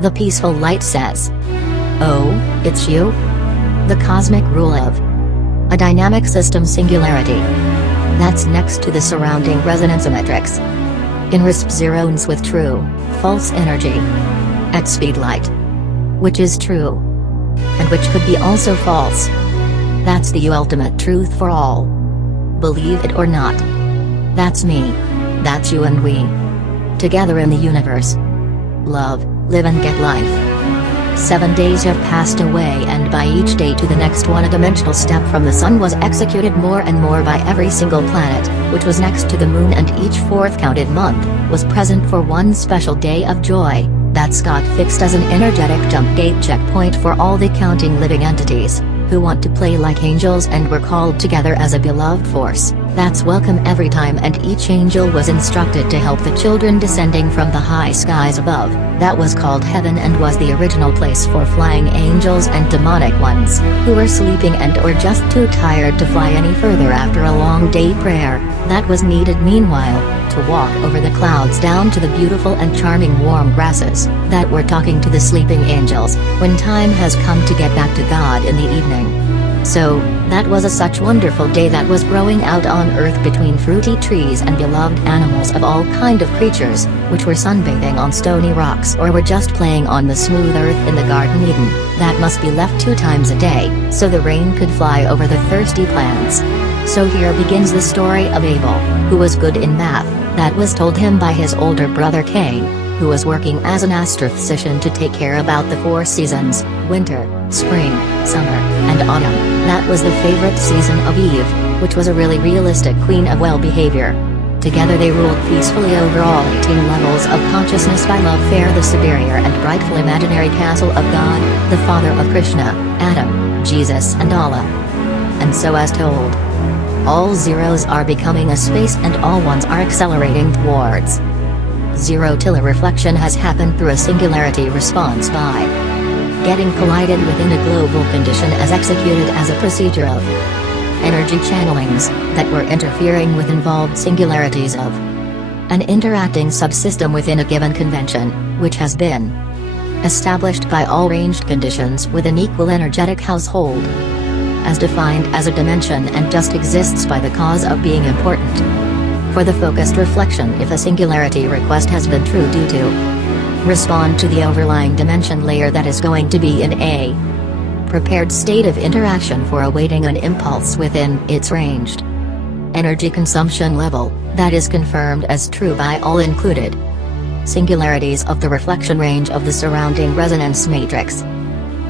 The peaceful light says, "Oh, it's you?" The cosmic rule of a dynamic system singularity. That's next to the surrounding resonance matrix. In RISP zones with true, false energy. At speed light. Which is true. And which could be also false. That's the ultimate truth for all. Believe it or not. That's me. That's you and we. Together in the universe. Love, live and get life. 7 days have passed away, and by each day to the next one a dimensional step from the sun was executed more and more by every single planet, which was next to the moon, and each fourth counted month was present for one special day of joy. That's got fixed as an energetic jump gate checkpoint for all the counting living entities who want to play like angels and were called together as a beloved force. That's welcome every time, and each angel was instructed to help the children descending from the high skies above. That was called heaven and was the original place for flying angels and demonic ones who were sleeping and or just too tired to fly any further after a long day prayer that was needed meanwhile, to walk over the clouds down to the beautiful and charming warm grasses that were talking to the sleeping angels when time has come to get back to God in the evening. So, that was a such wonderful day that was growing out on earth between fruity trees and beloved animals of all kind of creatures, which were sunbathing on stony rocks or were just playing on the smooth earth in the Garden Eden, that must be left 2 times a day, so the rain could fly over the thirsty plants. So here begins the story of Abel, who was good in math, that was told him by his older brother Cain, who was working as an astrophysician to take care about the 4 seasons, winter, spring, summer, and autumn. That was the favorite season of Eve, which was a really realistic queen of well behavior. Together they ruled peacefully over all 18 levels of consciousness by love fair, the superior and brightful imaginary castle of God, the father of Krishna, Adam, Jesus and Allah. And so as told, all zeros are becoming a space and all ones are accelerating towards zero till a reflection has happened through a singularity response by getting collided within a global condition as executed as a procedure of energy channelings that were interfering with involved singularities of an interacting subsystem within a given convention, which has been established by all ranged conditions with an equal energetic household, as defined as a dimension and just exists by the cause of being important. For the focused reflection, if a singularity request has been true due to respond to the overlying dimension layer that is going to be in a prepared state of interaction for awaiting an impulse within its ranged energy consumption level, that is confirmed as true by all included singularities of the reflection range of the surrounding resonance matrix.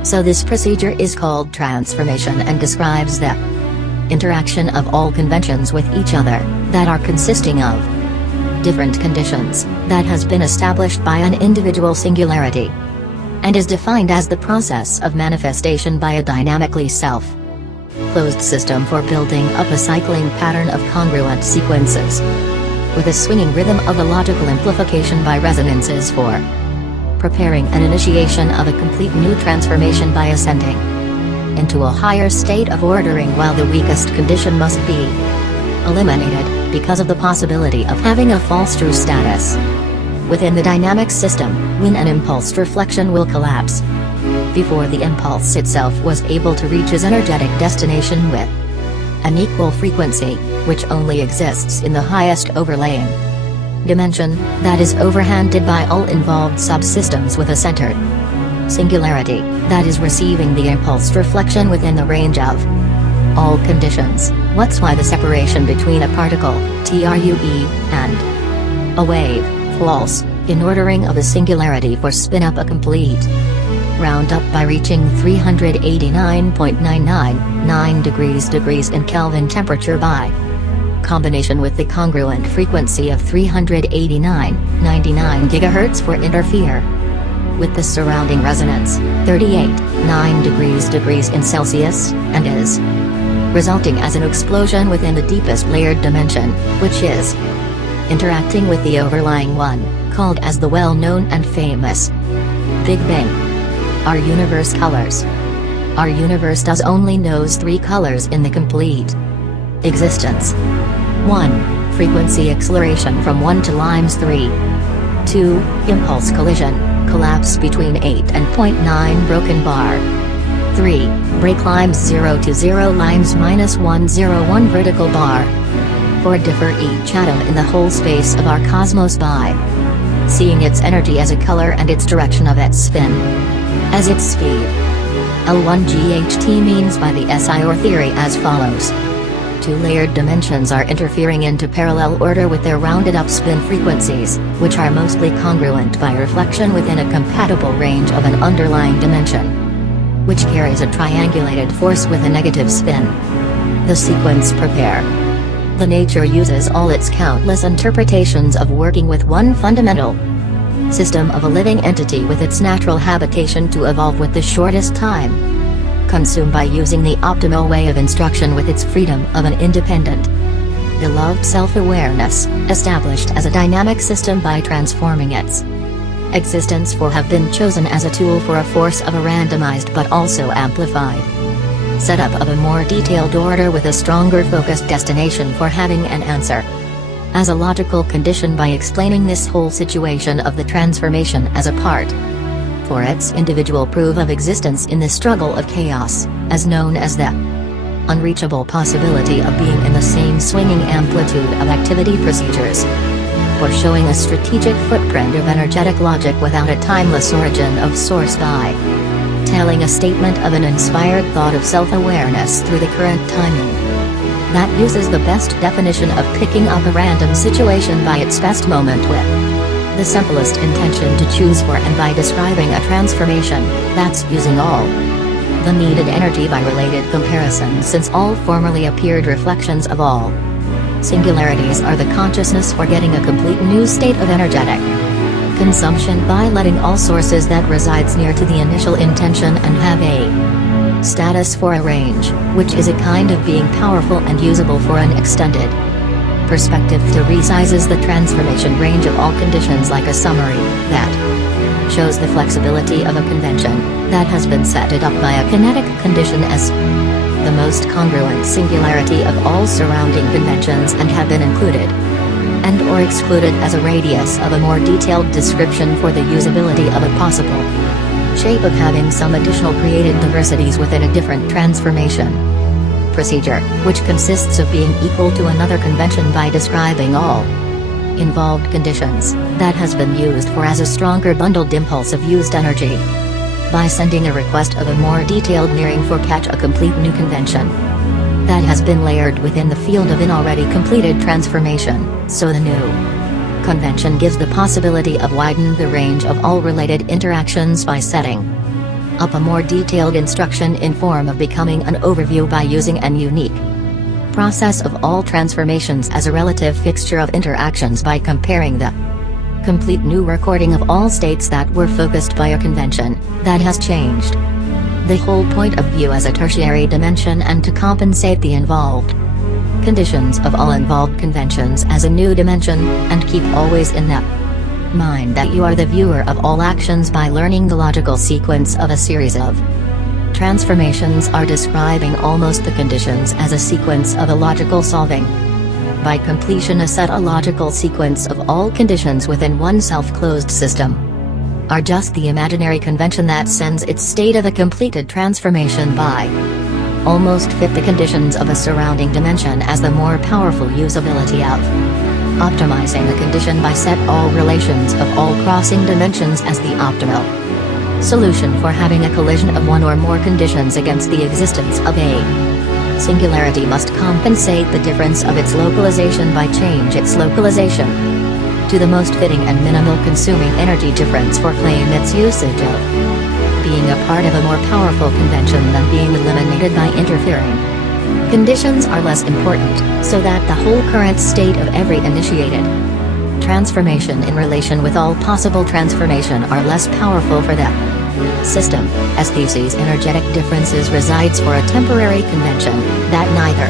So this procedure is called transformation and describes the interaction of all conventions with each other, that are consisting of different conditions, that has been established by an individual singularity, and is defined as the process of manifestation by a dynamically self-closed system for building up a cycling pattern of congruent sequences, with a swinging rhythm of a logical amplification by resonances for preparing an initiation of a complete new transformation by ascending into a higher state of ordering, while the weakest condition must be eliminated, because of the possibility of having a false true status within the dynamic system, when an impulsed reflection will collapse before the impulse itself was able to reach its energetic destination with an equal frequency, which only exists in the highest overlaying dimension, that is overhanded by all involved subsystems with a centered singularity, that is receiving the impulsed reflection within the range of all conditions. What's why the separation between a particle, TRUE, and a wave, false, in ordering of a singularity for spin up a complete roundup by reaching 389.999 degrees in Kelvin temperature by combination with the congruent frequency of 389.99 GHz for interfere with the surrounding resonance, 38.9 degrees in Celsius, and is resulting as an explosion within the deepest layered dimension, which is interacting with the overlying one, called as the well-known and famous Big Bang. Our universe colors. Our universe does only knows 3 colors in the complete existence. 1. Frequency acceleration from 1 to Limes 3. 2. Impulse collision. collapse between 8 and 0.9 broken bar. 3. Break limes 0 to 0 limes -101 vertical bar. 4. Differ each atom in the whole space of our cosmos by seeing its energy as a color and its direction of its spin as its speed. L1GHT means by the SI or theory as follows. 2 layered dimensions are interfering into parallel order with their rounded up spin frequencies, which are mostly congruent by reflection within a compatible range of an underlying dimension, which carries a triangulated force with a negative spin. The sequence prepare. The nature uses all its countless interpretations of working with one fundamental system of a living entity with its natural habitation to evolve with the shortest time consumed by using the optimal way of instruction with its freedom of an independent, beloved self-awareness, established as a dynamic system by transforming its existence for have been chosen as a tool for a force of a randomized but also amplified setup of a more detailed order with a stronger focused destination for having an answer as a logical condition by explaining this whole situation of the transformation as a part for its individual proof of existence in the struggle of chaos, as known as the unreachable possibility of being in the same swinging amplitude of activity procedures, or showing a strategic footprint of energetic logic without a timeless origin of source by telling a statement of an inspired thought of self-awareness through the current timing that uses the best definition of picking up a random situation by its best moment with the simplest intention to choose for and by describing a transformation that's using all the needed energy by related comparison, since all formerly appeared reflections of all singularities are the consciousness for getting a complete new state of energetic consumption by letting all sources that resides near to the initial intention and have a status for a range, which is a kind of being powerful and usable for an extended perspective to resizes the transformation range of all conditions like a summary that shows the flexibility of a convention that has been set it up by a kinetic condition as the most congruent singularity of all surrounding conventions and have been included and or excluded as a radius of a more detailed description for the usability of a possible shape of having some additional created diversities within a different transformation procedure, which consists of being equal to another convention by describing all involved conditions, that has been used for as a stronger bundled impulse of used energy by sending a request of a more detailed nearing for catch a complete new convention that has been layered within the field of an already completed transformation, so the new convention gives the possibility of widen the range of all related interactions by setting up a more detailed instruction in form of becoming an overview by using an unique process of all transformations as a relative fixture of interactions by comparing the complete new recording of all states that were focused by a convention that has changed the whole point of view as a tertiary dimension and to compensate the involved conditions of all involved conventions as a new dimension, and keep always in that mind that you are the viewer of all actions by learning the logical sequence of a series of transformations are describing almost the conditions as a sequence of a logical solving. By completion a set a logical sequence of all conditions within one self-closed system are just the imaginary convention that sends its state of a completed transformation by almost fit the conditions of a surrounding dimension as the more powerful usability of optimizing a condition by set all relations of all crossing dimensions as the optimal solution for having a collision of one or more conditions against the existence of a singularity must compensate the difference of its localization by change its localization to the most fitting and minimal consuming energy difference for claim its usage of being a part of a more powerful convention than being eliminated by interfering conditions are less important, so that the whole current state of every initiated transformation in relation with all possible transformation are less powerful for the system, as these energetic differences resides for a temporary convention that neither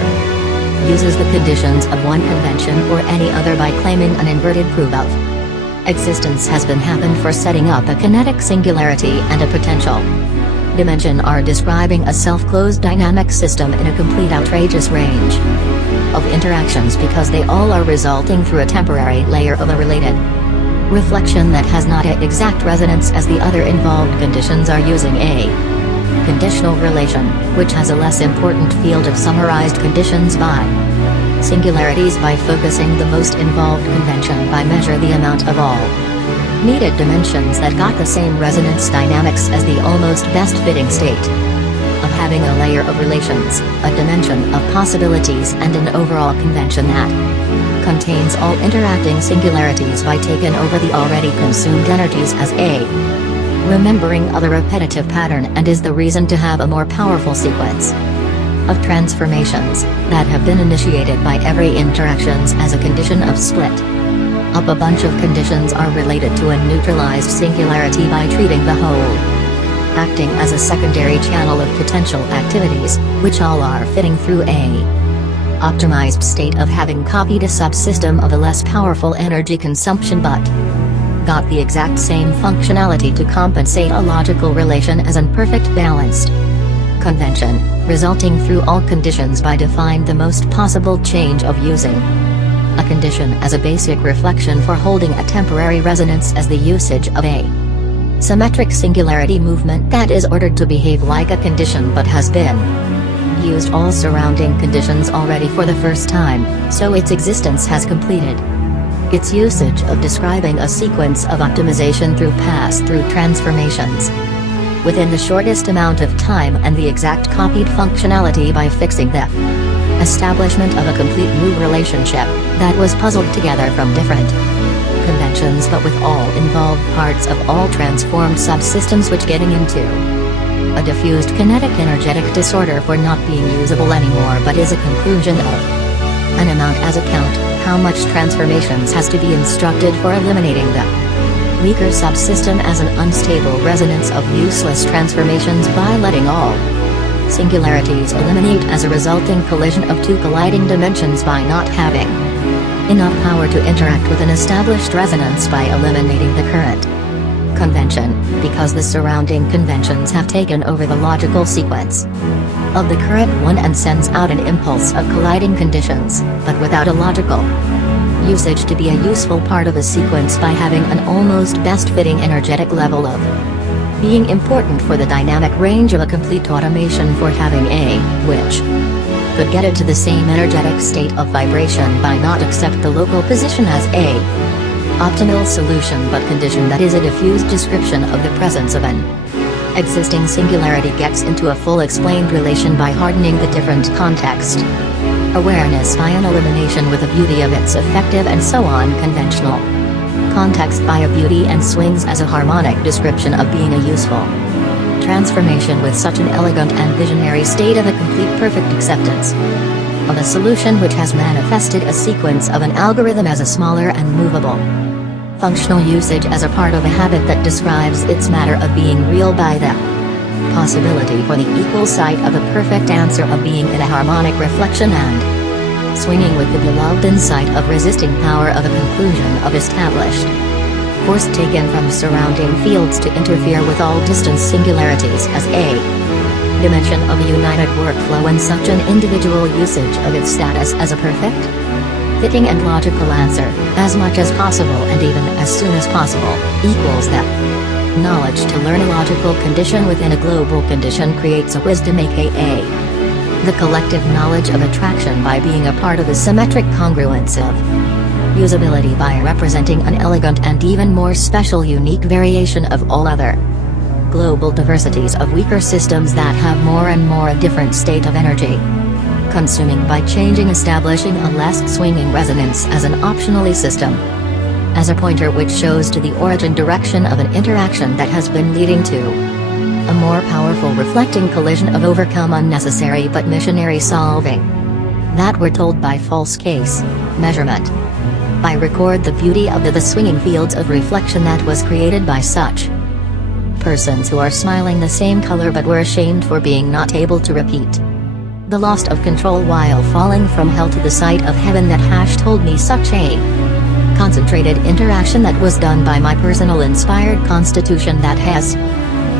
uses the conditions of one convention or any other by claiming an inverted proof of existence has been happened for setting up a kinetic singularity and a potential dimension are describing a self-closed dynamic system in a complete outrageous range of interactions because they all are resulting through a temporary layer of a related reflection that has not an exact resonance as the other involved conditions are using a conditional relation, which has a less important field of summarized conditions by singularities by focusing the most involved convention by measure the amount of all needed dimensions that got the same resonance dynamics as the almost best fitting state of having a layer of relations, a dimension of possibilities and an overall convention that contains all interacting singularities by taken over the already consumed energies as a remembering of the repetitive pattern and is the reason to have a more powerful sequence of transformations that have been initiated by every interactions as a condition of split up a bunch of conditions are related to a neutralized singularity by treating the whole acting as a secondary channel of potential activities, which all are fitting through a optimized state of having copied a subsystem of a less powerful energy consumption but got the exact same functionality to compensate a logical relation as an perfect balanced convention, resulting through all conditions by define the most possible change of using a condition as a basic reflection for holding a temporary resonance as the usage of a symmetric singularity movement that is ordered to behave like a condition but has been used all surrounding conditions already for the first time, so its existence has completed its usage of describing a sequence of optimization through pass-through transformations within the shortest amount of time and the exact copied functionality by fixing the establishment of a complete new relationship that was puzzled together from different conventions but with all involved parts of all transformed subsystems, which getting into a diffused kinetic energetic disorder for not being usable anymore but is a conclusion of an amount as a count how much transformations has to be instructed for eliminating the weaker subsystem as an unstable resonance of useless transformations by letting all singularities eliminate as a resulting collision of two colliding dimensions by not having enough power to interact with an established resonance by eliminating the current convention, because the surrounding conventions have taken over the logical sequence of the current one and sends out an impulse of colliding conditions, but without a logical usage to be a useful part of a sequence by having an almost best-fitting energetic level of being important for the dynamic range of a complete automation for having a, which could get it to the same energetic state of vibration by not accept the local position as a optimal solution but condition that is a diffused description of the presence of an existing singularity gets into a full explained relation by hardening the different context awareness by an elimination with a beauty of its effective and so on conventional context by a beauty and swings as a harmonic description of being a useful transformation with such an elegant and visionary state of a complete perfect acceptance of a solution which has manifested a sequence of an algorithm as a smaller and movable functional usage as a part of a habit that describes its matter of being real by the possibility for the equal sight of a perfect answer of being in a harmonic reflection and swinging with the beloved insight of resisting power of a conclusion of established force taken from surrounding fields to interfere with all distance singularities as a dimension of a united workflow and such an individual usage of its status as a perfect fitting and logical answer, as much as possible and even as soon as possible, equals that knowledge to learn a logical condition within a global condition creates a wisdom aka the collective knowledge of attraction by being a part of a symmetric congruence of usability by representing an elegant and even more special unique variation of all other global diversities of weaker systems that have more and more a different state of energy consuming by changing establishing a less swinging resonance as an optionally system as a pointer which shows to the origin direction of an interaction that has been leading to a more powerful reflecting collision of overcome unnecessary but missionary solving that we're told by false case measurement by record the beauty of the swinging fields of reflection that was created by such persons who are smiling the same color but were ashamed for being not able to repeat the lost of control while falling from hell to the sight of heaven that hash told me such a concentrated interaction that was done by my personal inspired constitution that has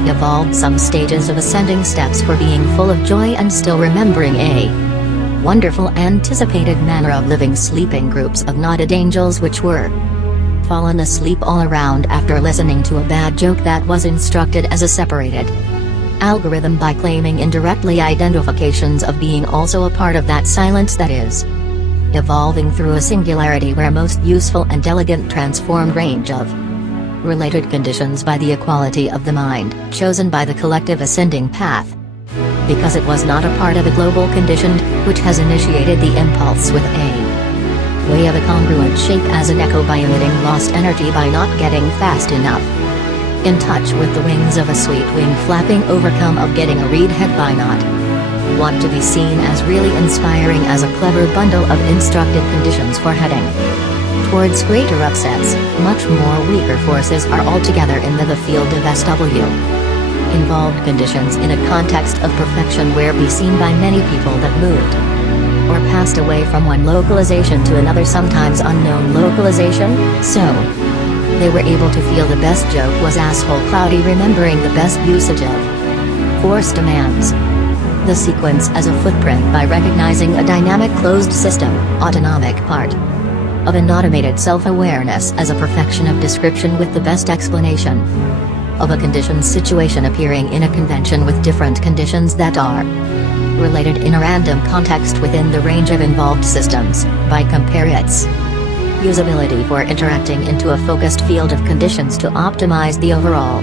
evolved some stages of ascending steps for being full of joy and still remembering a wonderful anticipated manner of living sleeping groups of knotted angels which were fallen asleep all around after listening to a bad joke that was instructed as a separated algorithm by claiming indirectly identifications of being also a part of that silence that is evolving through a singularity where most useful and elegant transformed range of related conditions by the equality of the mind chosen by the collective ascending path. Because it was not a part of a global conditioned, which has initiated the impulse with a way of a congruent shape as an echo by emitting lost energy by not getting fast enough in touch with the wings of a sweet wing flapping overcome of getting a read head by not want to be seen as really inspiring as a clever bundle of instructed conditions for heading towards greater upsets. Much more weaker forces are altogether in the field of SW. Involved conditions in a context of perfection where be seen by many people that moved or passed away from one localization to another sometimes unknown localization, so they were able to feel the best joke was asshole cloudy remembering the best usage of force demands the sequence as a footprint by recognizing a dynamic closed system, autonomic part of an automated self-awareness as a perfection of description with the best explanation of a conditioned situation appearing in a convention with different conditions that are related in a random context within the range of involved systems, by compare its usability for interacting into a focused field of conditions to optimize the overall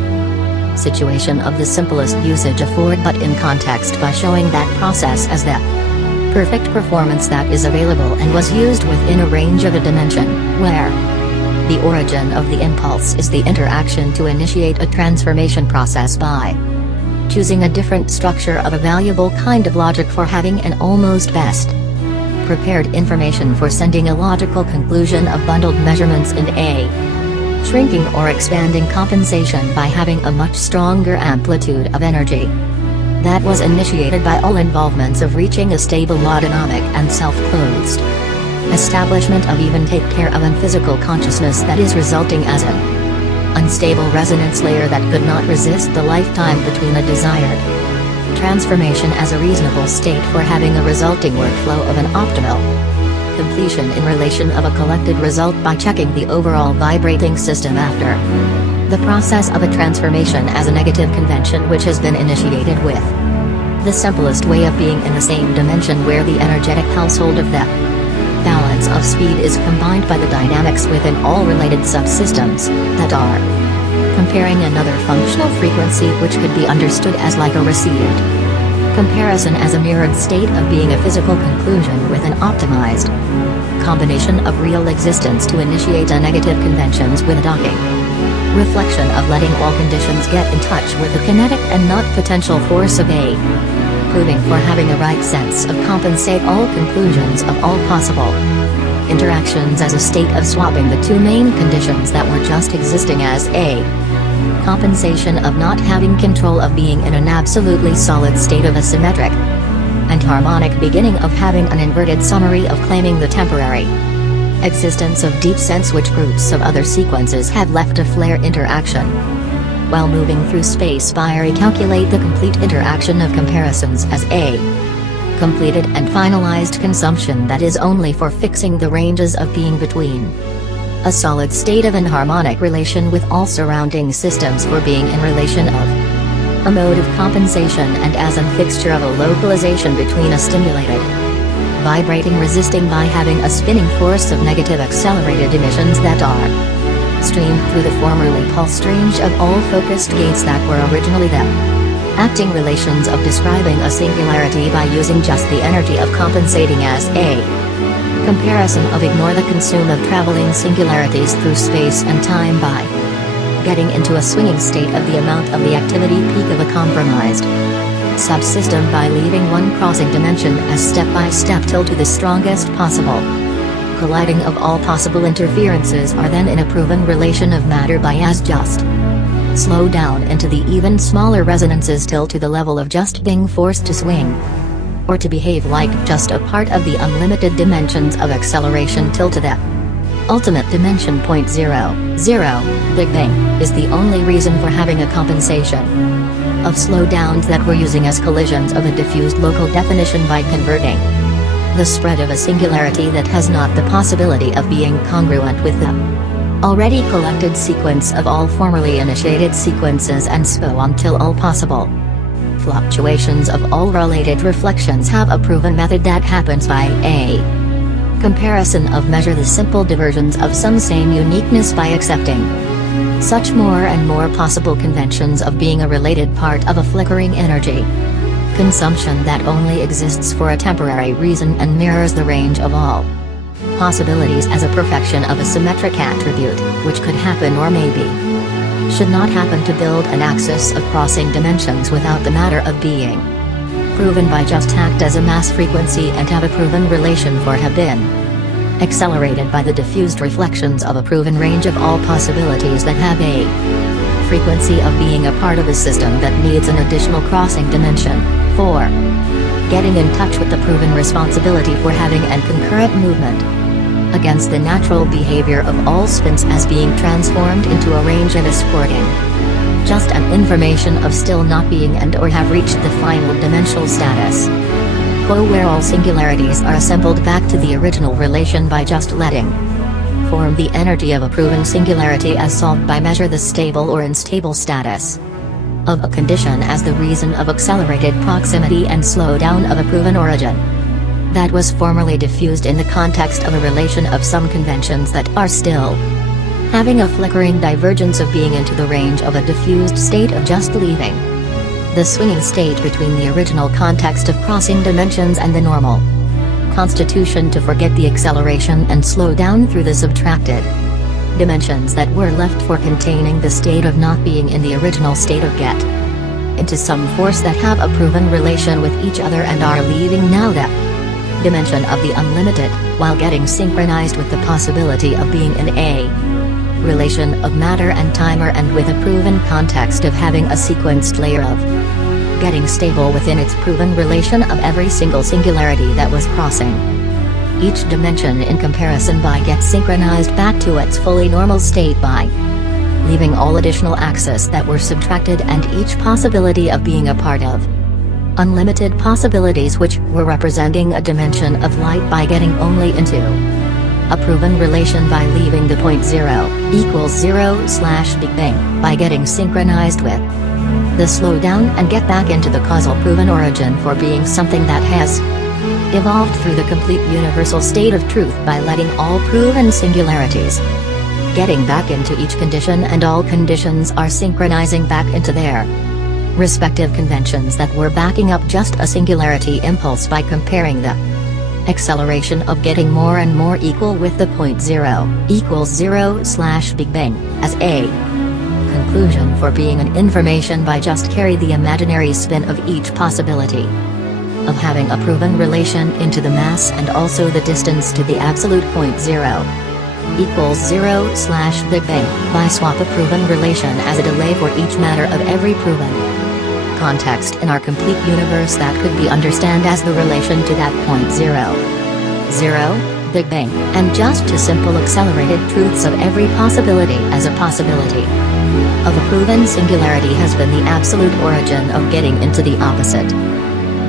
situation of the simplest usage afford but in context by showing that process as the perfect performance that is available and was used within a range of a dimension, where the origin of the impulse is the interaction to initiate a transformation process by choosing a different structure of a valuable kind of logic for having an almost best prepared information for sending a logical conclusion of bundled measurements in a shrinking or expanding compensation by having a much stronger amplitude of energy that was initiated by all involvements of reaching a stable autonomic and self-closed establishment of even take care of an physical consciousness that is resulting as an unstable resonance layer that could not resist the lifetime between a desired transformation as a reasonable state for having a resulting workflow of an optimal completion in relation of a collected result by checking the overall vibrating system after the process of a transformation as a negative convention which has been initiated with the simplest way of being in the same dimension where the energetic household of the balance of speed is combined by the dynamics within all related subsystems that are comparing another functional frequency which could be understood as like a received comparison as a mirrored state of being a physical conclusion with an optimized combination of real existence to initiate a negative conventions with a docking reflection of letting all conditions get in touch with the kinetic and not potential force of a proving for having the right sense of compensate all conclusions of all possible interactions as a state of swapping the two main conditions that were just existing as a compensation of not having control of being in an absolutely solid state of a symmetric and harmonic beginning of having an inverted summary of claiming the temporary existence of deep sense which groups of other sequences have left a flare interaction. While moving through space by recalculate the complete interaction of comparisons as a completed and finalized consumption that is only for fixing the ranges of being between a solid state of an harmonic relation with all surrounding systems for being in relation of a mode of compensation and as an fixture of a localization between a stimulated vibrating resisting by having a spinning force of negative accelerated emissions that are streamed through the formerly pulsed range of all focused gates that were originally the acting relations of describing a singularity by using just the energy of compensating as a comparison of ignore the consume of traveling singularities through space and time by getting into a swinging state of the amount of the activity peak of a compromised subsystem by leaving one crossing dimension as step by step till to the strongest possible colliding of all possible interferences are then in a proven relation of matter by as just slow down into the even smaller resonances till to the level of just being forced to swing or to behave like just a part of the unlimited dimensions of acceleration till to the ultimate dimension .00 Big Bang is the only reason for having a compensation of slowdowns that we're using as collisions of a diffused local definition by converting the spread of a singularity that has not the possibility of being congruent with the already collected sequence of all formerly initiated sequences and so on till all possible fluctuations of all related reflections have a proven method that happens by a comparison of measure the simple diversions of some same uniqueness by accepting such more and more possible conventions of being a related part of a flickering energy consumption that only exists for a temporary reason and mirrors the range of all possibilities as a perfection of a symmetric attribute, which could happen or maybe should not happen to build an axis of crossing dimensions without the matter of being proven by just act as a mass frequency and have a proven relation for have been accelerated by the diffused reflections of a proven range of all possibilities that have a frequency of being a part of a system that needs an additional crossing dimension, 4. Getting in touch with the proven responsibility for having and concurrent movement against the natural behavior of all spins as being transformed into a range of escorting just an information of still not being and or have reached the final dimensional status quo where all singularities are assembled back to the original relation by just letting form the energy of a proven singularity as solved by measure the stable or unstable status of a condition as the reason of accelerated proximity and slowdown of a proven origin that was formerly diffused in the context of a relation of some conventions that are still having a flickering divergence of being into the range of a diffused state of just leaving the swinging state between the original context of crossing dimensions and the normal constitution to forget the acceleration and slow down through the subtracted dimensions that were left for containing the state of not being in the original state of get into some force that have a proven relation with each other and are leaving now the dimension of the unlimited, while getting synchronized with the possibility of being in a relation of matter and timer and with a proven context of having a sequenced layer of getting stable within its proven relation of every single singularity that was crossing each dimension in comparison by get synchronized back to its fully normal state by leaving all additional axes that were subtracted and each possibility of being a part of unlimited possibilities which were representing a dimension of light by getting only into a proven relation by leaving the point 0 equals 0 / Big Bang by getting synchronized with the slow down and get back into the causal proven origin for being something that has evolved through the complete universal state of truth by letting all proven singularities getting back into each condition and all conditions are synchronizing back into their respective conventions that were backing up just a singularity impulse by comparing the acceleration of getting more and more equal with the point 0 equals 0 / Big Bang as a conclusion for being an information by just carry the imaginary spin of each possibility of having a proven relation into the mass and also the distance to the absolute point 0 equals 0 / Big Bang by swap a proven relation as a delay for each matter of every proven context in our complete universe that could be understand as the relation to that point 0 Big Bang and just to simple accelerated truths of every possibility as a possibility of a proven singularity has been the absolute origin of getting into the opposite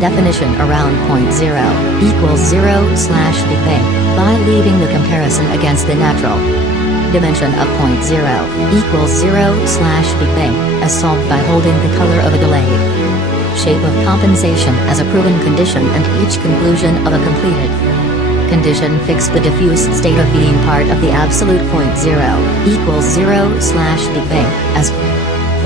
definition around point 0 equals 0 / Big Bang by leaving the comparison against the natural dimension of point 0 equals 0 / Big Bang as solved by holding the color of a delayed shape of compensation as a proven condition and each conclusion of a completed condition fixed the diffused state of being part of the absolute point 0 equals 0 / Big Bang as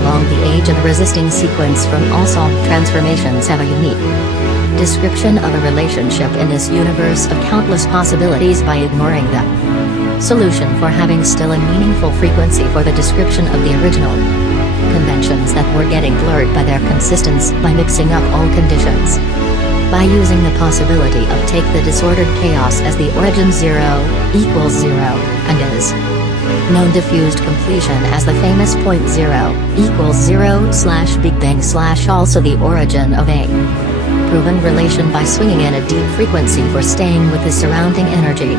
long the age of a resisting sequence from all solved transformations have a unique description of a relationship in this universe of countless possibilities by ignoring the solution for having still a meaningful frequency for the description of the original conventions that were getting blurred by their consistence by mixing up all conditions by using the possibility of take the disordered chaos as the origin 0 equals 0 and is known diffused completion as the famous point 0 equals 0 / Big Bang / also the origin of a proven relation by swinging in a deep frequency for staying with the surrounding energy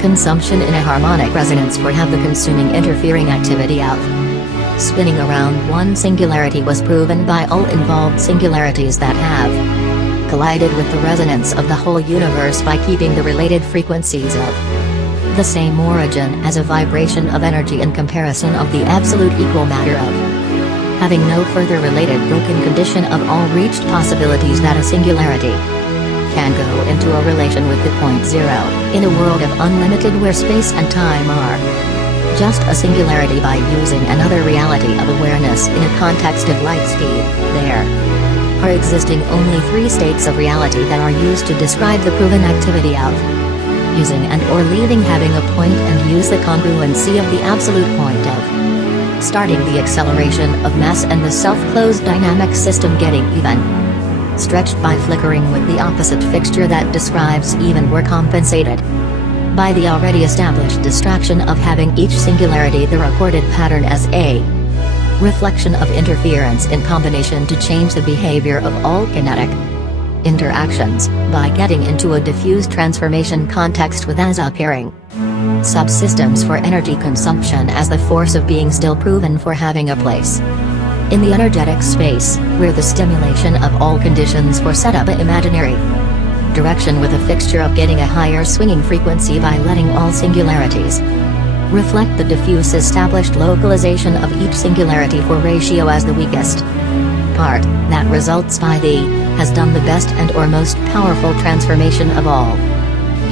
consumption in a harmonic resonance for have the consuming interfering activity of spinning around one singularity was proven by all involved singularities that have collided with the resonance of the whole universe by keeping the related frequencies of the same origin as a vibration of energy in comparison of the absolute equal matter of. Having no further related broken condition of all reached possibilities that a singularity can go into a relation with the point zero, in a world of unlimited where space and time are just a singularity. By using another reality of awareness in a context of light speed, there are existing only three states of reality that are used to describe the proven activity of using and or leaving having a point, and use the congruency of the absolute point of starting the acceleration of mass and the self-closed dynamic system getting even stretched by flickering with the opposite fixture that describes even were compensated by the already established distraction of having each singularity the recorded pattern as a reflection of interference in combination to change the behavior of all kinetic interactions, by getting into a diffuse transformation context with as appearing subsystems for energy consumption as the force of being still proven for having a place in the energetic space, where the stimulation of all conditions for set up a imaginary direction with a fixture of getting a higher swinging frequency by letting all singularities reflect the diffuse established localization of each singularity for ratio as the weakest part, that results by the has done the best and or most powerful transformation of all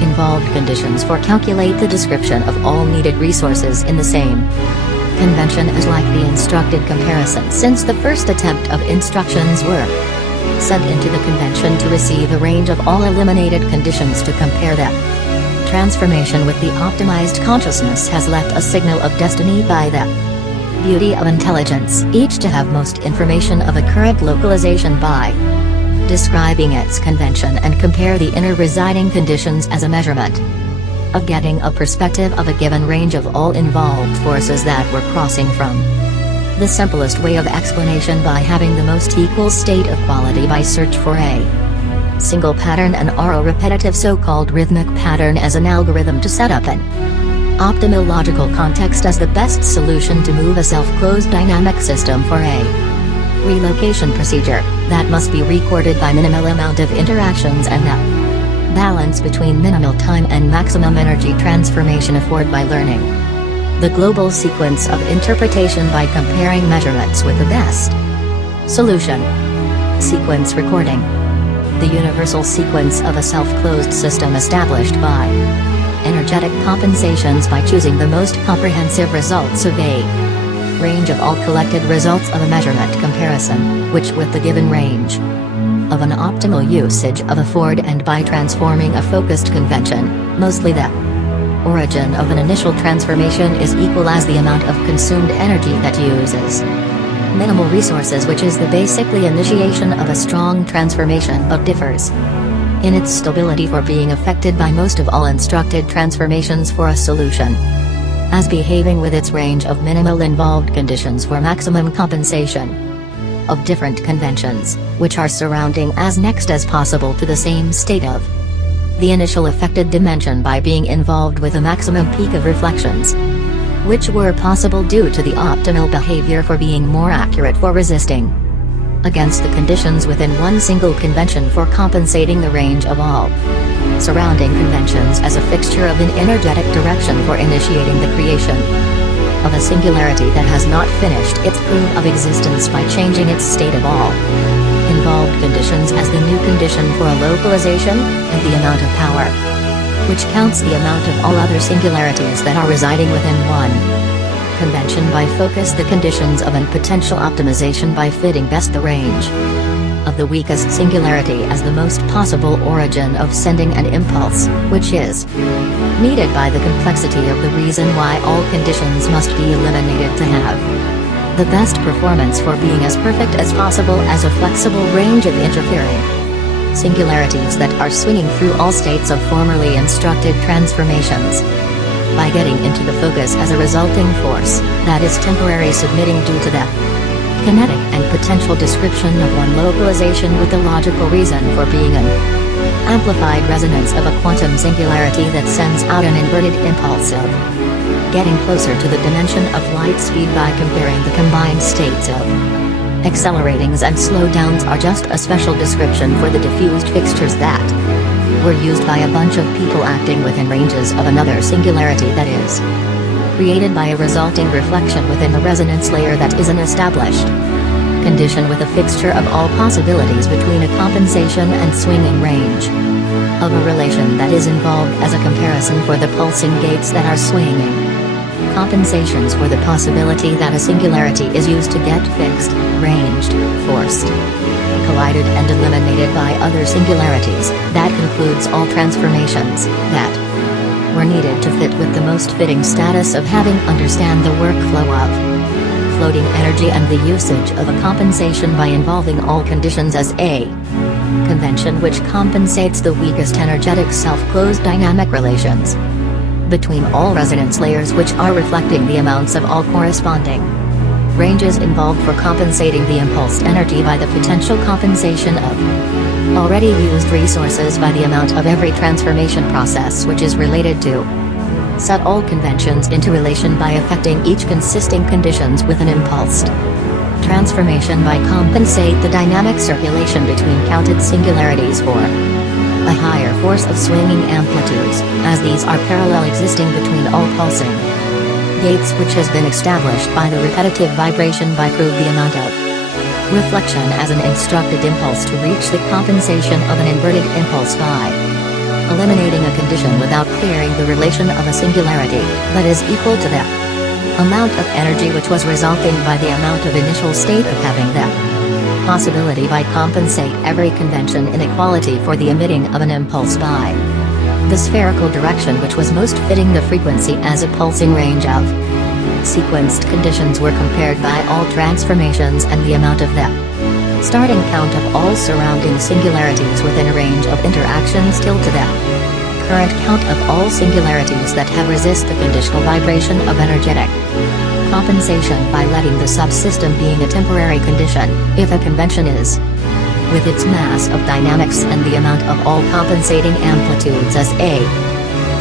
involved conditions for calculate the description of all needed resources in the same convention as like the instructed comparison, since the first attempt of instructions were sent into the convention to receive a range of all eliminated conditions to compare them. Transformation with the optimized consciousness has left a signal of destiny by the beauty of intelligence, each to have most information of a current localization by describing its convention and compare the inner residing conditions as a measurement of getting a perspective of a given range of all involved forces that were crossing from the simplest way of explanation by having the most equal state of quality by search for a single pattern and or a repetitive so-called rhythmic pattern as an algorithm to set up an optimal logical context as the best solution to move a self-closed dynamic system for a relocation procedure that must be recorded by minimal amount of interactions, and the balance between minimal time and maximum energy transformation afforded by learning the global sequence of interpretation by comparing measurements with the best solution sequence recording the universal sequence of a self-closed system established by energetic compensations by choosing the most comprehensive results of a range of all collected results of a measurement comparison, which with the given range of an optimal usage of afford, and by transforming a focused convention, mostly the origin of an initial transformation is equal as the amount of consumed energy that uses minimal resources, which is the basically initiation of a strong transformation but differs in its stability for being affected by most of all instructed transformations for a solution as behaving with its range of minimal involved conditions for maximum compensation of different conventions, which are surrounding as next as possible to the same state of the initial affected dimension by being involved with a maximum peak of reflections, which were possible due to the optimal behavior for being more accurate for resisting against the conditions within one single convention for compensating the range of all surrounding conventions as a fixture of an energetic direction for initiating the creation of a singularity that has not finished its proof of existence by changing its state of all involved conditions as the new condition for a localization, and the amount of power which counts the amount of all other singularities that are residing within one convention by focus the conditions of an potential optimization by fitting best the range of the weakest singularity as the most possible origin of sending an impulse, which is needed by the complexity of the reason why all conditions must be eliminated to have the best performance for being as perfect as possible as a flexible range of interfering singularities that are swinging through all states of formerly instructed transformations by getting into the focus as a resulting force that is temporary submitting due to the kinetic and potential description of one localization with the logical reason for being an amplified resonance of a quantum singularity that sends out an inverted impulse of getting closer to the dimension of light speed by comparing the combined states of acceleratings and slowdowns are just a special description for the diffused fixtures that were used by a bunch of people acting within ranges of another singularity that is created by a resulting reflection within the resonance layer that is an established condition with a fixture of all possibilities between a compensation and swinging range of a relation that is involved as a comparison for the pulsing gates that are swinging. Compensations for the possibility that a singularity is used to get fixed, ranged, forced, collided and eliminated by other singularities. That concludes all transformations that were needed to fit with the most fitting status of having understand the workflow of floating energy and the usage of a compensation by involving all conditions as a convention which compensates the weakest energetic self-closed dynamic relations between all resonance layers which are reflecting the amounts of all corresponding ranges involved for compensating the impulsed energy by the potential compensation of already used resources by the amount of every transformation process which is related to set all conventions into relation by affecting each consisting conditions with an impulsed transformation by compensate the dynamic circulation between counted singularities for a higher force of swinging amplitudes, as these are parallel existing between all pulsing gates which has been established by the repetitive vibration by prove the amount of reflection as an instructed impulse to reach the compensation of an inverted impulse by eliminating a condition without clearing the relation of a singularity, that is equal to the amount of energy which was resulting by the amount of initial state of having the possibility by compensate every convention inequality for the emitting of an impulse by the spherical direction which was most fitting the frequency as a pulsing range of sequenced conditions were compared by all transformations and the amount of the starting count of all surrounding singularities within a range of interactions till to the current count of all singularities that have resist the conditional vibration of energetic compensation by letting the subsystem being a temporary condition, if a convention is with its mass of dynamics and the amount of all compensating amplitudes as a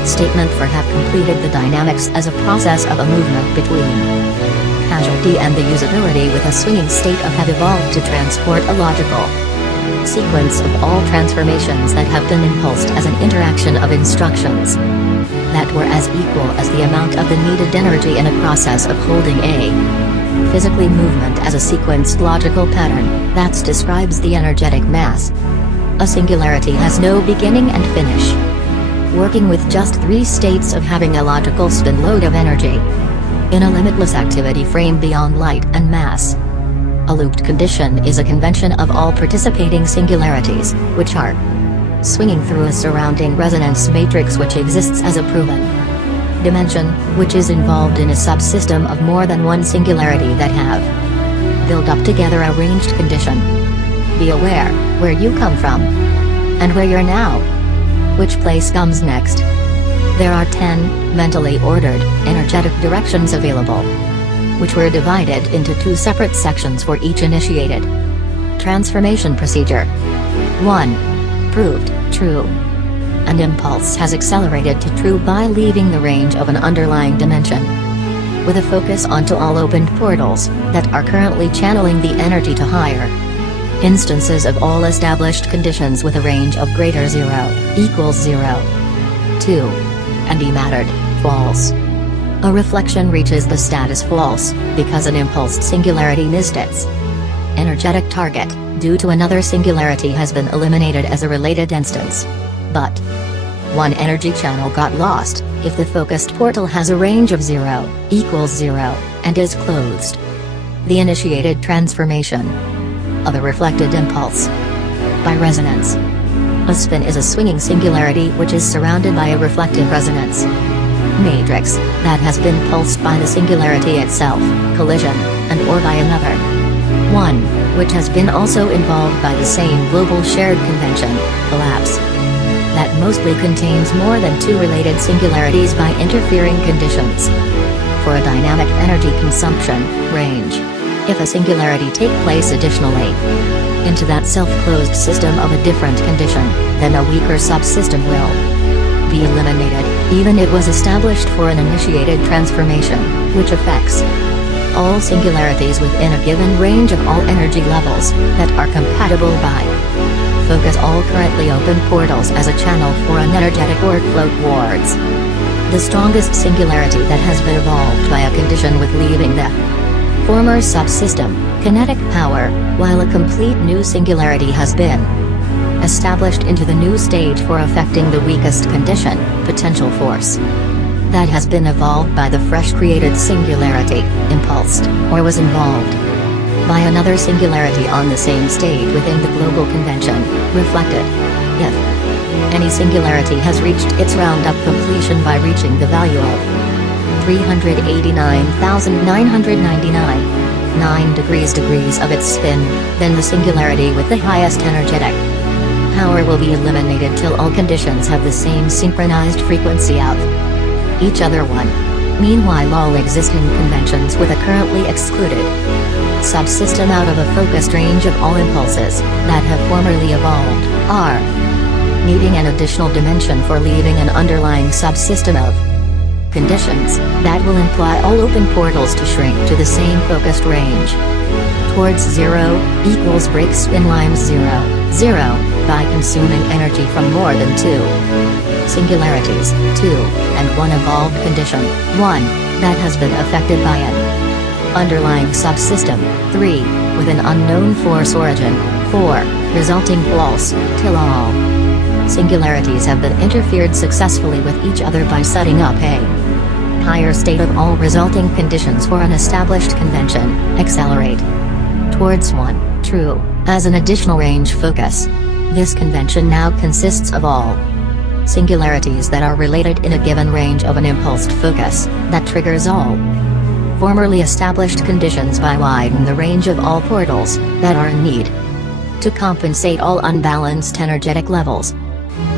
statement for have completed the dynamics as a process of a movement between causality and the usability with a swinging state of have evolved to transport a logical sequence of all transformations that have been impulsed as an interaction of instructions that were as equal as the amount of the needed energy in a process of holding a physically movement as a sequenced logical pattern that describes the energetic mass. A singularity has no beginning and finish, working with just three states of having a logical spin load of energy in a limitless activity frame beyond light and mass. A looped condition is a convention of all participating singularities, which are swinging through a surrounding resonance matrix which exists as a proven dimension, which is involved in a subsystem of more than one singularity that have built up together a ranged condition. Be aware where you come from and where you're now. Which place comes next. There are 10 mentally ordered, energetic directions available, which were divided into 2 separate sections for each initiated transformation procedure. 1. Proved true. An impulse has accelerated to true by leaving the range of an underlying dimension, with a focus onto all opened portals that are currently channeling the energy to higher instances of all established conditions with a range of greater 0 equals 0. 2. And mattered false. A reflection reaches the status false because an impulsed singularity missed its energetic target due to another singularity has been eliminated as a related instance. But one energy channel got lost if the focused portal has a range of 0 equals 0 and is closed. The initiated transformation of a reflected impulse by resonance. A spin is a swinging singularity which is surrounded by a reflective resonance matrix that has been pulsed by the singularity itself, collision, and or by another one, which has been also involved by the same global shared convention, collapse, that mostly contains more than 2 related singularities by interfering conditions for a dynamic energy consumption range. If a singularity take place additionally into that self-closed system of a different condition, then a weaker subsystem will be eliminated, even it was established for an initiated transformation, which affects all singularities within a given range of all energy levels that are compatible by focus all currently open portals as a channel for an energetic workflow towards the strongest singularity that has been evolved by a condition with leaving the former subsystem, kinetic power, while a complete new singularity has been established into the new stage for affecting the weakest condition, potential force. That has been evolved by the fresh created singularity, impulsed, or was involved by another singularity on the same state within the global convention, reflected. If any singularity has reached its roundup completion by reaching the value of 389,999 9 degrees of its spin, then the singularity with the highest energetic power will be eliminated till all conditions have the same synchronized frequency of each other one. Meanwhile, all existing conventions with a currently excluded subsystem out of a focused range of all impulses that have formerly evolved are needing an additional dimension for leaving an underlying subsystem of conditions that will imply all open portals to shrink to the same focused range towards 0 equals break spin lines 0, 0 by consuming energy from more than 2 singularities, 2, and 1 evolved condition, 1, that has been affected by an underlying subsystem, 3, with an unknown force origin, 4, resulting false, till all singularities have been interfered successfully with each other by setting up a higher state of all resulting conditions for an established convention, accelerate towards 1, true, as an additional range focus. This convention now consists of all singularities that are related in a given range of an impulsed focus, that triggers all formerly established conditions by widening the range of all portals that are in need to compensate all unbalanced energetic levels.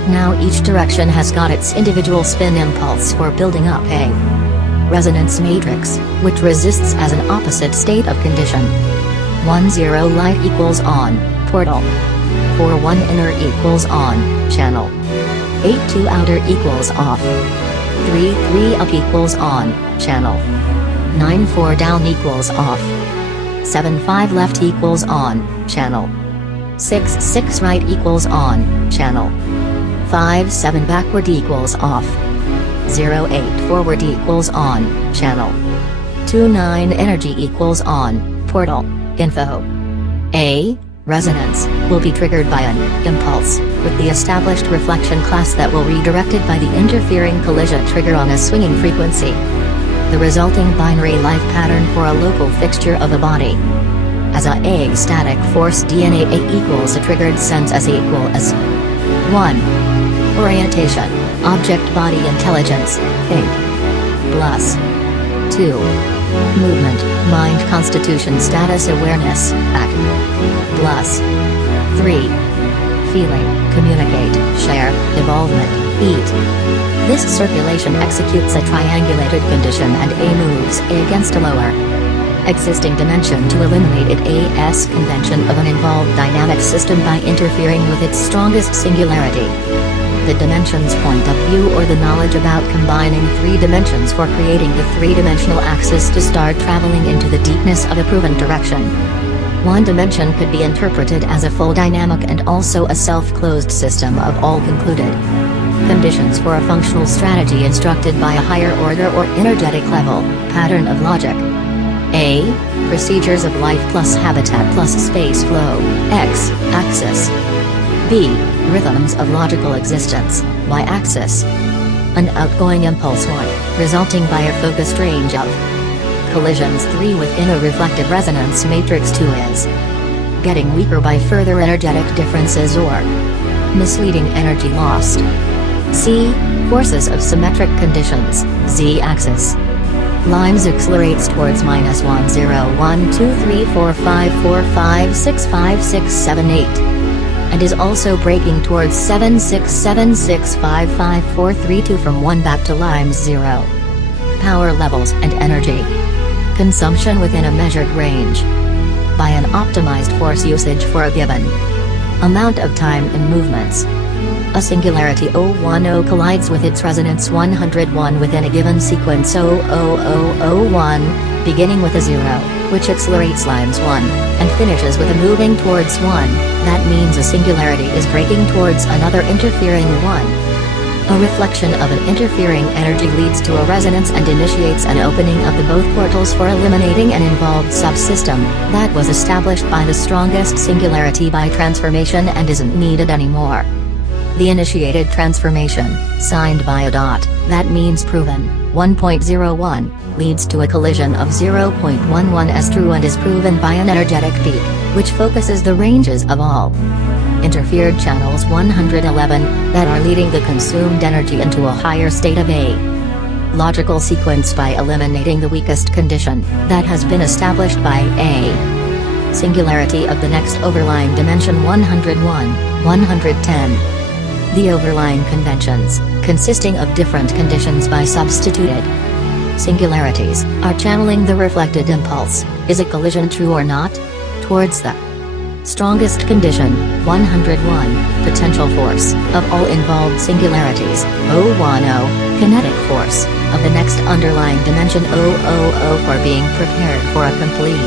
Now each direction has got its individual spin impulse for building up a resonance matrix, which resists as an opposite state of condition. 10 light equals on, portal. 41 inner equals on, channel. 82 outer equals off. 33 up equals on, channel. 94 down equals off. 75 left equals on, channel. 66 right equals on, channel. 57 backward equals off. 08 forward equals on, channel. 29 energy equals on, portal, info. A resonance will be triggered by an impulse, with the established reflection class that will redirected by the interfering collision trigger on a swinging frequency. The resulting binary life pattern for a local fixture of a body as a static force DNA A equals a triggered sense as equal as 1. Orientation, object body intelligence, think. Plus 2. Movement, mind constitution status awareness, act. Plus 3. Feeling, communicate, share, evolvement, eat. This circulation executes a triangulated condition and A moves A against a lower existing dimension to eliminate it A's convention of an involved dynamic system by interfering with its strongest singularity. The dimension's point of view or the knowledge about combining 3 dimensions for creating the 3-dimensional axis to start traveling into the deepness of a proven direction. One dimension could be interpreted as a full dynamic and also a self-closed system of all concluded conditions for a functional strategy instructed by a higher order or energetic level pattern of logic. A. Procedures of life plus habitat plus space flow, X, axis. B. Rhythms of logical existence, Y-axis. An outgoing impulse 1, resulting by a focused range of collisions 3 within a reflective resonance matrix 2 is getting weaker by further energetic differences or misleading energy lost. C. Forces of symmetric conditions, Z-axis. Lines accelerates towards -1 0 1 2 3 4 5 4 5 6 5 6 7 8. And is also braking towards 7 6 7 6 5 5 4 3 2 from 1 back to lines 0. Power levels and energy consumption within a measured range by an optimized force usage for a given amount of time in movements. A singularity 010 collides with its resonance 101 within a given sequence 00001, beginning with a 0, which accelerates limes 1, and finishes with a moving towards 1, that means a singularity is breaking towards another interfering 1. A reflection of an interfering energy leads to a resonance and initiates an opening of the both portals for eliminating an involved subsystem that was established by the strongest singularity by transformation and isn't needed anymore. The initiated transformation, signed by a dot, that means proven, 1.01, leads to a collision of 0.11 as true and is proven by an energetic peak, which focuses the ranges of all interfered channels 111, that are leading the consumed energy into a higher state of a logical sequence by eliminating the weakest condition that has been established by a singularity of the next overlying dimension 101, 110. The overlying conventions, consisting of different conditions by substituted singularities, are channeling the reflected impulse. Is a collision true or not? Towards the strongest condition, 101, potential force, of all involved singularities, 010, kinetic force, of the next underlying dimension 000 for being prepared for a complete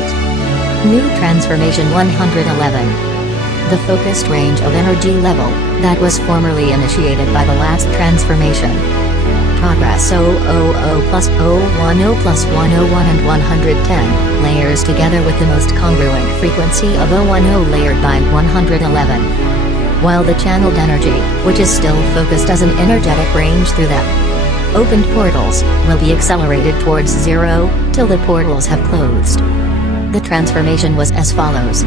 new transformation 111. The focused range of energy level, that was formerly initiated by the last transformation. Progress 000 plus 010 plus 101 and 110, layers together with the most congruent frequency of 010 layered by 111. While the channeled energy, which is still focused as an energetic range through the opened portals, will be accelerated towards 0, till the portals have closed. The transformation was as follows.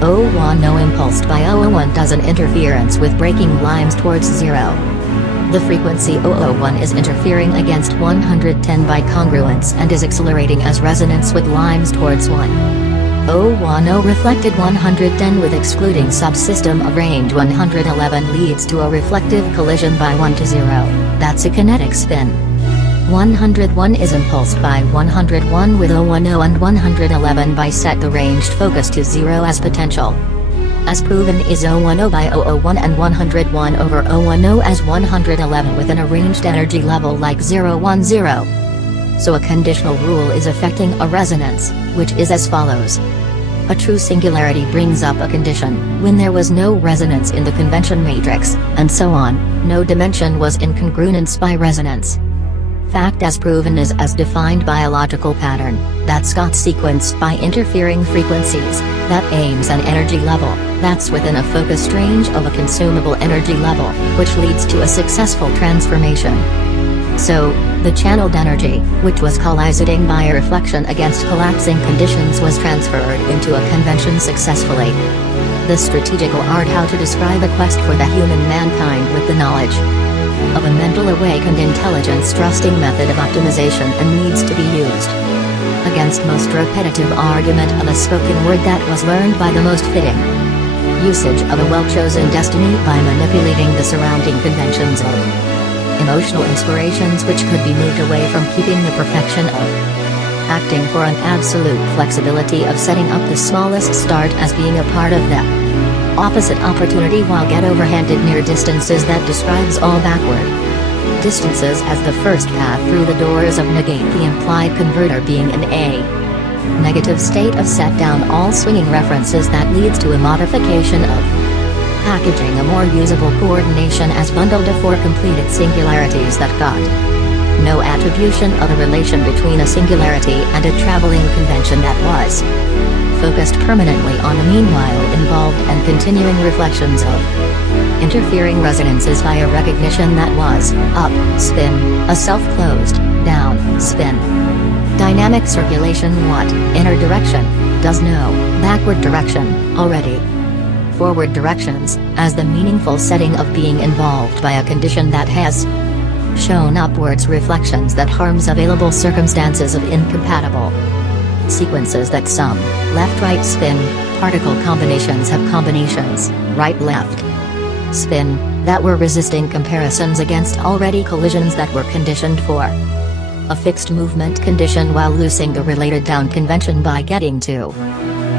010 impulsed by 001 does an interference with breaking limes towards 0. The frequency 001 is interfering against 110 by congruence and is accelerating as resonance with limes towards 1. 010 reflected 110 with excluding subsystem of range 111 leads to a reflective collision by 1 to 0, that's a kinetic spin. 101 is impulsed by 101 with 010 and 111 by set the ranged focus to 0 as potential. As proven is 010 by 001 and 101 over 010 as 111 with an arranged energy level like 010. So a conditional rule is affecting a resonance, which is as follows. A true singularity brings up a condition, when there was no resonance in the convention matrix, and so on, no dimension was in congruence by resonance. Fact as proven is as defined by a logical pattern, that's got sequenced by interfering frequencies, that aims an energy level, that's within a focused range of a consumable energy level, which leads to a successful transformation. So, the channeled energy, which was collisating by a reflection against collapsing conditions was transferred into a convention successfully. The strategical art how to describe a quest for the human mankind with the knowledge of a mental awakened intelligence trusting method of optimization and needs to be used against most repetitive argument of a spoken word that was learned by the most fitting usage of a well-chosen destiny by manipulating the surrounding conventions of emotional inspirations which could be moved away from keeping the perfection of acting for an absolute flexibility of setting up the smallest start as being a part of the opposite opportunity while get overhanded near distances that describes all backward distances as the first path through the doors of negate the implied converter being in a negative state of set down all swinging references that leads to a modification of packaging a more usable coordination as bundled of four completed singularities that got no attribution of a relation between a singularity and a traveling convention that was focused permanently on the meanwhile involved and continuing reflections of interfering resonances via recognition that was up, spin, a self-closed, down, spin. Dynamic circulation what, inner direction, does no, backward direction, already. Forward directions, as the meaningful setting of being involved by a condition that has shown upwards reflections that harms available circumstances of incompatible sequences that sum, left-right spin, particle combinations have combinations, right-left spin, that were resisting comparisons against already collisions that were conditioned for a fixed movement condition while losing the related down convention by getting too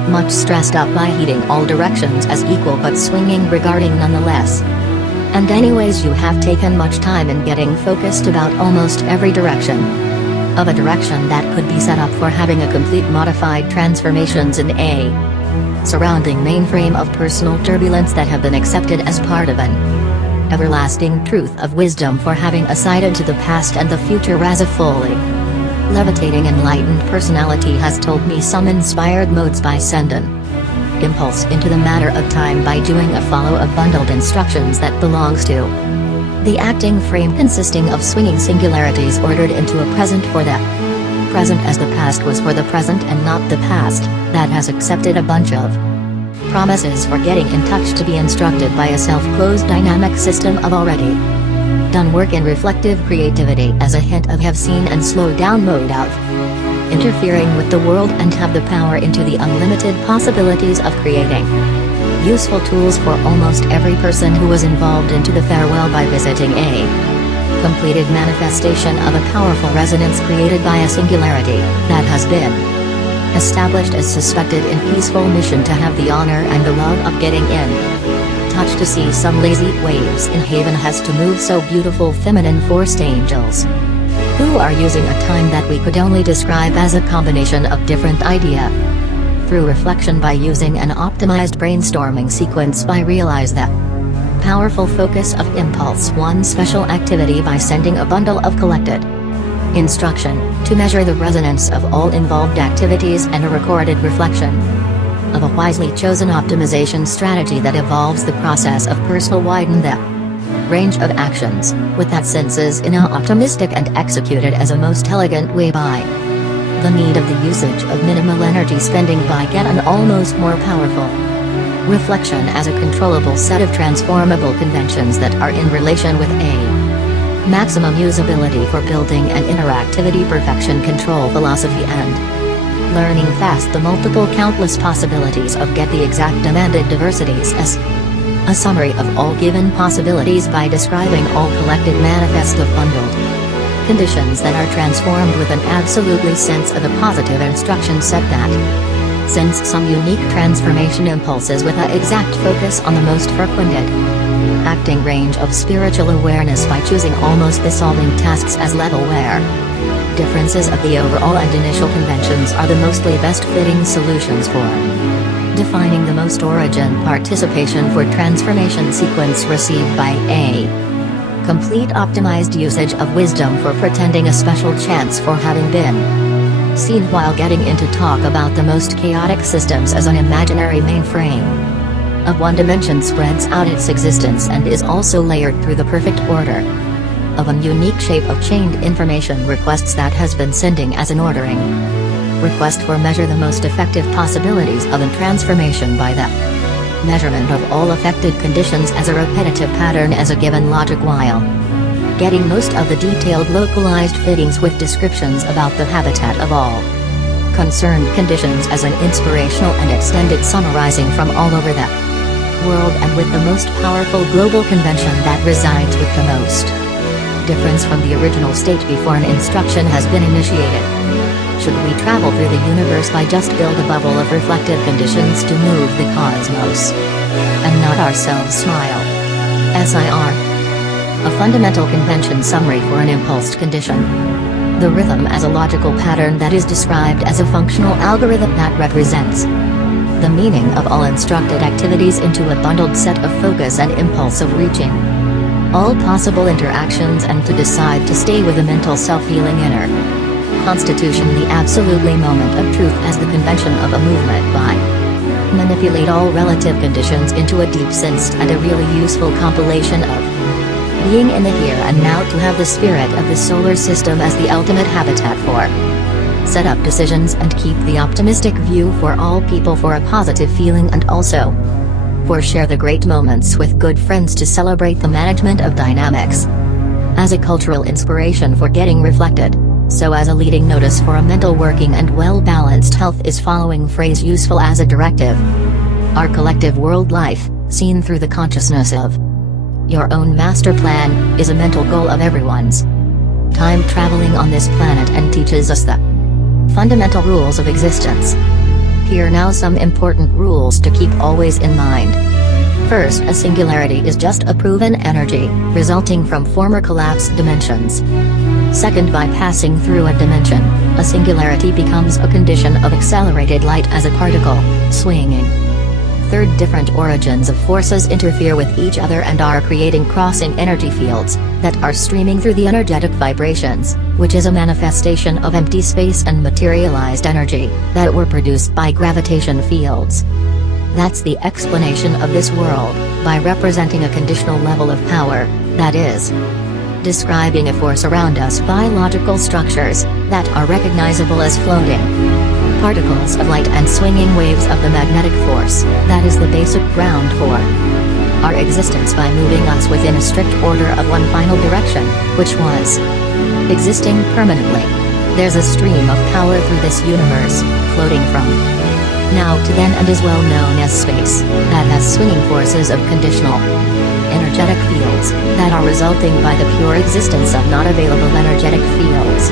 much stressed up by heating all directions as equal but swinging regarding nonetheless. And anyways you have taken much time in getting focused about almost every direction. of a direction that could be set up for having a complete modified transformations in a surrounding mainframe of personal turbulence that have been accepted as part of an everlasting truth of wisdom for having aside to the past and the future as a fully levitating enlightened personality has told me some inspired modes by send an impulse into the matter of time by doing a follow of bundled instructions that belongs to the acting frame consisting of swinging singularities ordered into a present for the present as the past was for the present and not the past, that has accepted a bunch of promises for getting in touch to be instructed by a self-closed dynamic system of already done work in reflective creativity as a hint of have seen and slowed down mode of interfering with the world and have the power into the unlimited possibilities of creating useful tools for almost every person who was involved into the farewell by visiting a completed manifestation of a powerful resonance created by a singularity that has been established as suspected in peaceful mission to have the honor and the love of getting in touch to see some lazy waves in haven has to move so beautiful feminine forced angels who are using a time that we could only describe as a combination of different idea through reflection by using an optimized brainstorming sequence by realize that powerful focus of impulse one special activity by sending a bundle of collected instruction to measure the resonance of all involved activities and a recorded reflection of a wisely chosen optimization strategy that evolves the process of personal widen the range of actions with that senses in a optimistic and executed as a most elegant way by the need of the usage of minimal energy spending by get an almost more powerful reflection as a controllable set of transformable conventions that are in relation with a maximum usability for building an interactivity perfection control philosophy and learning fast the multiple countless possibilities of get the exact demanded diversities as a summary of all given possibilities by describing all collected manifest of bundled conditions that are transformed with an absolutely sense of a positive instruction set that sends some unique transformation impulses with an exact focus on the most frequented acting range of spiritual awareness by choosing almost the solving tasks as level where differences of the overall and initial conventions are the mostly best fitting solutions for defining the most origin participation for transformation sequence received by a complete optimized usage of wisdom for pretending a special chance for having been seen while getting into talk about the most chaotic systems as an imaginary mainframe of one dimension spreads out its existence and is also layered through the perfect order of a unique shape of chained information requests that has been sending as an ordering request for measure the most effective possibilities of a transformation by the measurement of all affected conditions as a repetitive pattern as a given logic while getting most of the detailed localized fittings with descriptions about the habitat of all concerned conditions as an inspirational and extended summarizing from all over the world and with the most powerful global convention that resides with the most difference from the original state before an instruction has been initiated. Should we travel through the universe by just build a bubble of reflective conditions to move the cosmos and not ourselves smile? SIR. A fundamental convention summary for an impulsed condition. The rhythm as a logical pattern that is described as a functional algorithm that represents the meaning of all instructed activities into a bundled set of focus and impulse of reaching all possible interactions and to decide to stay with a mental self-healing inner constitution the absolutely moment of truth as the convention of a movement by manipulate all relative conditions into a deep sensed and a really useful compilation of being in the here and now to have the spirit of the solar system as the ultimate habitat for set up decisions and keep the optimistic view for all people for a positive feeling and also for share the great moments with good friends to celebrate the management of dynamics as a cultural inspiration for getting reflected. So as a leading notice for a mental working and well-balanced health is following phrase useful as a directive. Our collective world life, seen through the consciousness of your own master plan, is a mental goal of everyone's time traveling on this planet and teaches us the fundamental rules of existence. Here now some important rules to keep always in mind. First, a singularity is just a proven energy, resulting from former collapsed dimensions. Second, by passing through a dimension, a singularity becomes a condition of accelerated light as a particle, swinging. Third, different origins of forces interfere with each other and are creating crossing energy fields that are streaming through the energetic vibrations, which is a manifestation of empty space and materialized energy that were produced by gravitation fields. That's the explanation of this world, by representing a conditional level of power, that is, describing a force around us by logical structures that are recognizable as floating particles of light and swinging waves of the magnetic force, that is the basic ground for our existence by moving us within a strict order of one final direction, which was existing permanently. There's a stream of power through this universe, floating from now to then and is well known as space, that has swinging forces of conditional energetic fields that are resulting by the pure existence of not available energetic fields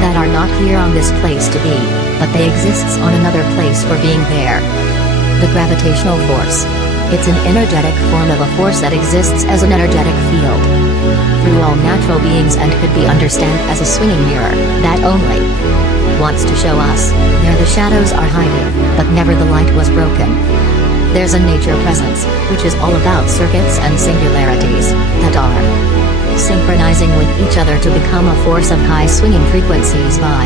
that are not here on this place to be, but they exists on another place for being there. The gravitational force. It's an energetic form of a force that exists as an energetic field through all natural beings and could be understood as a swinging mirror that only wants to show us where the shadows are hiding, but never the light was broken. There's a nature presence, which is all about circuits and singularities that are synchronizing with each other to become a force of high swinging frequencies by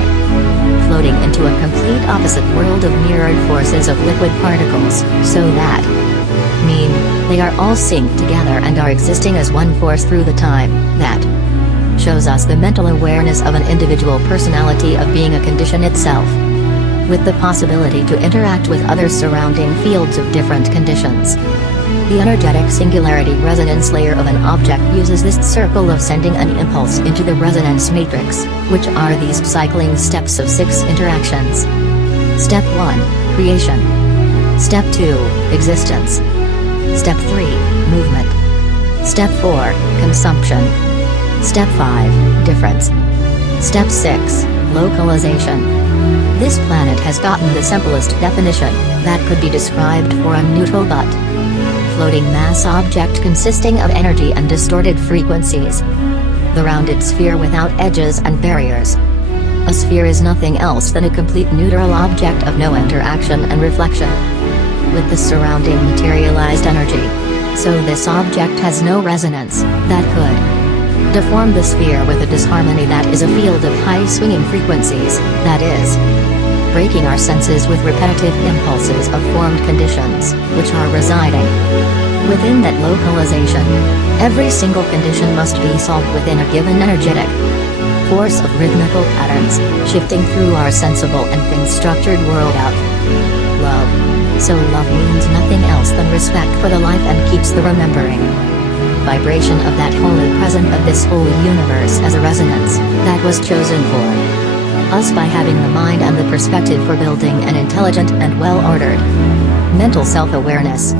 floating into a complete opposite world of mirrored forces of liquid particles, so that they are all synced together and are existing as one force through the time that shows us the mental awareness of an individual personality of being a condition itself, with the possibility to interact with other surrounding fields of different conditions. The energetic singularity resonance layer of an object uses this circle of sending an impulse into the resonance matrix, which are these cycling steps of 6 interactions. Step 1, creation. Step 2, existence. Step 3, movement. Step 4, consumption. Step 5, difference. Step 6, localization. This planet has gotten the simplest definition that could be described for a neutral but floating mass object consisting of energy and distorted frequencies. The rounded sphere without edges and barriers. A sphere is nothing else than a complete neutral object of no interaction and reflection with the surrounding materialized energy. So this object has no resonance that could deform the sphere with a disharmony that is a field of high swinging frequencies, that is, breaking our senses with repetitive impulses of formed conditions, which are residing within that localization. Every single condition must be solved within a given energetic force of rhythmical patterns, shifting through our sensible and thing-structured world of love. So love means nothing else than respect for the life and keeps the remembering vibration of that holy present of this whole universe as a resonance that was chosen for us by having the mind and the perspective for building an intelligent and well-ordered mental self-awareness.